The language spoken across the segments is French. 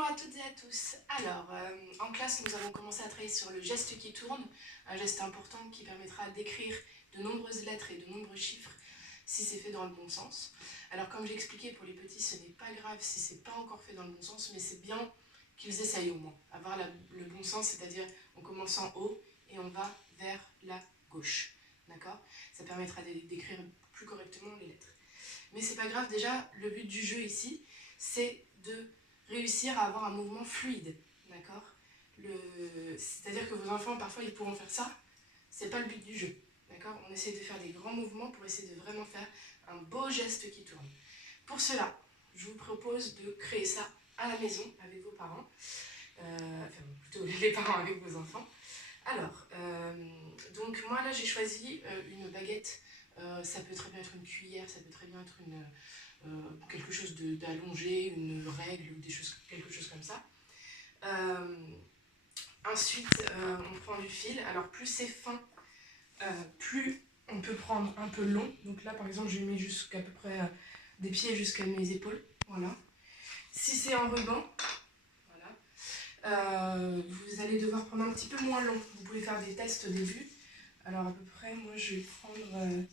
Bonjour à toutes et à tous. Alors, en classe, nous avons commencé à travailler sur le geste qui tourne, un geste important qui permettra d'écrire de nombreuses lettres et de nombreux chiffres si c'est fait dans le bon sens. Alors, comme j'ai expliqué, pour les petits, ce n'est pas grave si c'est pas encore fait dans le bon sens, mais c'est bien qu'ils essayent au moins. Avoir le bon sens, c'est-à-dire on commence en haut et on va vers la gauche. D'accord? Ça permettra d'écrire plus correctement les lettres. Mais c'est pas grave, déjà, le but du jeu ici, c'est de réussir à avoir un mouvement fluide, d'accord? C'est-à-dire que vos enfants, parfois, ils pourront faire ça, c'est pas le but du jeu, d'accord? On essaie de faire des grands mouvements pour essayer de vraiment faire un beau geste qui tourne. Pour cela, je vous propose de créer ça à la maison avec vos parents, enfin plutôt les parents avec vos enfants. Alors, donc moi là j'ai choisi une baguette, ça peut très bien être une cuillère, ça peut très bien être quelque chose d'allongé, une règle ou quelque chose comme ça. Ensuite, on prend du fil. Alors plus c'est fin, plus on peut prendre un peu long. Donc là par exemple je mets jusqu'à peu près des pieds jusqu'à mes épaules. Voilà. Si c'est en ruban, voilà, vous allez devoir prendre un petit peu moins long. Vous pouvez faire des tests au début. Alors à peu près, moi je vais prendre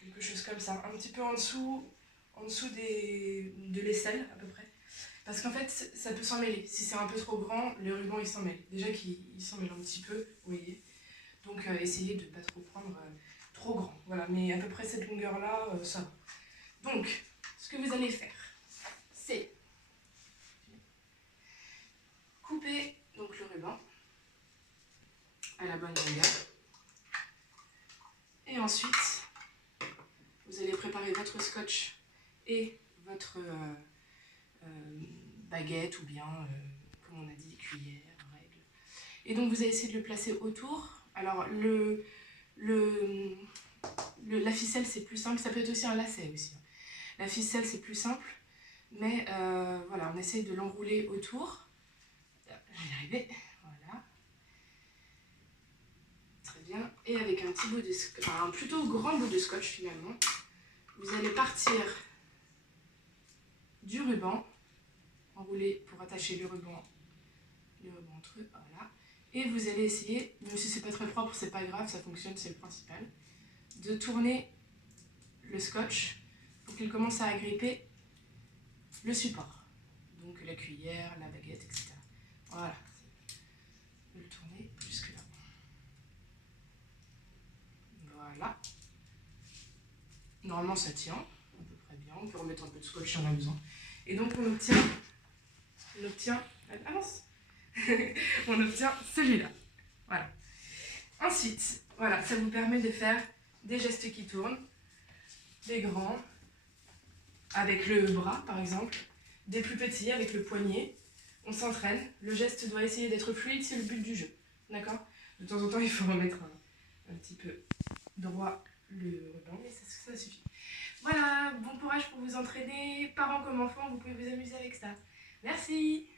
quelque chose comme ça, un petit peu en dessous de l'aisselle à peu près. Parce qu'en fait, ça peut s'en mêler. Si c'est un peu trop grand, le ruban il s'en mêle. Déjà qu'il s'en mêle un petit peu, vous voyez. Donc essayez de ne pas trop prendre trop grand. Voilà, mais à peu près cette longueur-là, ça va. Donc, ce que vous allez faire, c'est couper donc, le ruban à la bonne longueur. Et ensuite, vous allez préparer votre scotch et votre baguette ou bien, comme on a dit, cuillère, règle. Et donc vous allez essayer de le placer autour. Alors la ficelle c'est plus simple, ça peut être aussi un lacet aussi. La ficelle c'est plus simple, mais voilà, on essaye de l'enrouler autour. Je vais y arriver, voilà. Très bien. Et avec un petit bout de, enfin un plutôt grand bout de scotch finalement, vous allez partir du ruban, enrouler pour attacher le ruban entre eux, voilà. Et vous allez essayer, même si c'est pas très propre, c'est pas grave, ça fonctionne, c'est le principal, de tourner le scotch pour qu'il commence à agripper le support. Donc la cuillère, la baguette, etc. Voilà. Le tourner jusque là. Voilà. Normalement ça tient à peu près bien. On peut remettre un peu de scotch si on a besoin. Et donc on obtient avance. On obtient celui-là. Voilà. Ensuite, voilà, ça vous permet de faire des gestes qui tournent, des grands, avec le bras par exemple, des plus petits avec le poignet. On s'entraîne, le geste doit essayer d'être fluide, c'est le but du jeu. D'accord? De temps en temps, il faut remettre un petit peu droit le ruban, mais ça suffit. Voilà, bon courage pour vous entraîner, parents comme enfants, vous pouvez vous amuser avec ça. Merci!